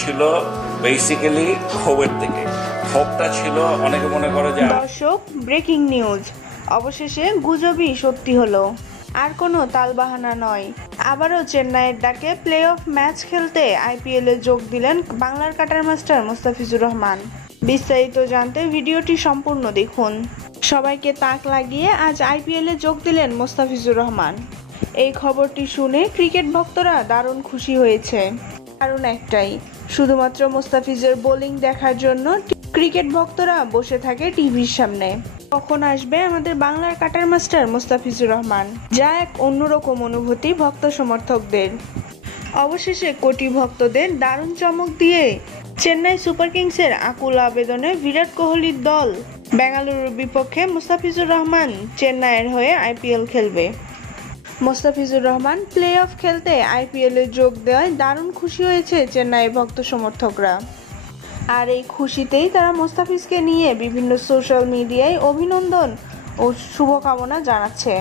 ছিল বেসিক্যালি ক্ষোভের থেকে। ক্ষোভটা ছিল অনেকে মনে করে যে দর্শক, ব্রেকিং নিউজ, অবশেষে গুজবই সত্যি হলো, আর কোনো তালবাহানা নয়। আবারও চেন্নাইয়ের ডাকে প্লে অফ ম্যাচ খেলতে আইপিএলে যোগ দিলেন বাংলার কাটার মাস্টার মোস্তাফিজুর রহমান। বিস্তারিত জানতে ভিডিওটি সম্পূর্ণ দেখুন। সবাইকে তাক লাগিয়ে আজ আইপিএলে যোগ দিলেন মোস্তাফিজুর রহমান। এই খবরটি শুনে ক্রিকেট ভক্তরা দারুণ খুশি হয়েছে। কারণ একটাই, শুধুমাত্র মোস্তাফিজের বোলিং দেখার জন্য ক্রিকেট ভক্তরা বসে থাকে টিভির সামনে। কখন আসবে আমাদের বাংলার কাটার মাস্টার মোস্তাফিজুর রহমান, যা এক অন্যরকম অনুভূতি ভক্ত সমর্থকদের। অবশেষে কোটি ভক্তদের দারুণ চমক দিয়ে চেন্নাই সুপার কিংসের আকুল আবেদনে বিরাট কোহলির দল বেঙ্গালুরুর বিপক্ষে মোস্তাফিজুর রহমান চেন্নাইয়ের হয়ে আইপিএল খেলবে। মোস্তাফিজুর রহমান প্লে অফ খেলতে আইপিএলে যোগ দেওয়ায় দারুণ খুশি হয়েছে চেন্নাই ভক্ত সমর্থকরা। আর এই খুশিতেই তারা মোস্তাফিজকে নিয়ে বিভিন্ন সোশ্যাল মিডিয়ায় অভিনন্দন ও শুভকামনা জানাচ্ছে।